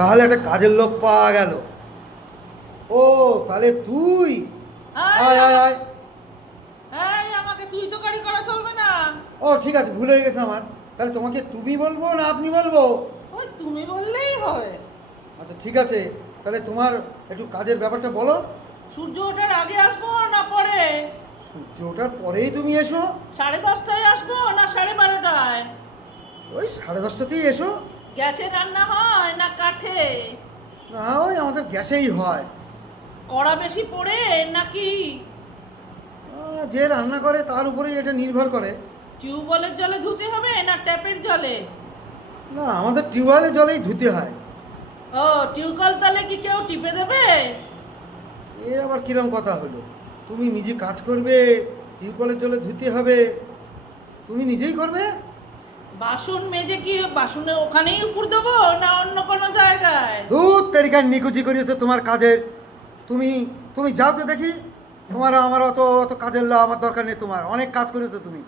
তাহলে একটা কাজের লোক পাওয়া গেল। ও তাহলে তুই? আয় আয় আয়। এই আমাকে তুই তো গাড়ি করা চলবে না। ও ঠিক আছে ভুল হয়ে গেছে আমার। তাহলে তোমাকে তুমি বলব না আপনি বলব? ওই তুমি বললেই হবে আচ্ছা ঠিক আছে। তাহলে তোমার একটু কাজের ব্যাপারটা বলো। সূর্য ওঠার আগে আসব না পরে? সূর্য ওঠার পরেই তুমি এসো। সাড়ে দশটায় আসব না সাড়ে বারোটায়? ওই সাড়ে দশটাতেই এসো। গ্যাসে রান্না হয় না কাঠে না ওই আমাদের গ্যাসেই হয়। কড়া বেশি পড়ে নাকি? যে রান্না করে তার উপরেই এটা নির্ভর করে। টিউবওয়েলের জলে ধুতে হবে না ট্যাপের জলে? না আমাদের টিউবওয়েলের জলেই ধুতে হয়। ও টিউবওয়েল তাহলে কি কেউ টিপে দেবে? এ আবার কিরম কথা হলো? তুমি নিজে কাজ করবে টিউবওয়েলের জলে ধুতে হবে। তুমি নিজেই করবে? বাসন মেজে কি বাসনে ওখানেই উপর দেবো না তেরিকার নিকুচি করিয়েছে তোমার কাজের। তুমি তুমি যাও তো দেখি। তোমার আমার অত অত কাজের লো আমার দরকার নেই তোমার। অনেক কাজ করেছ তুমি।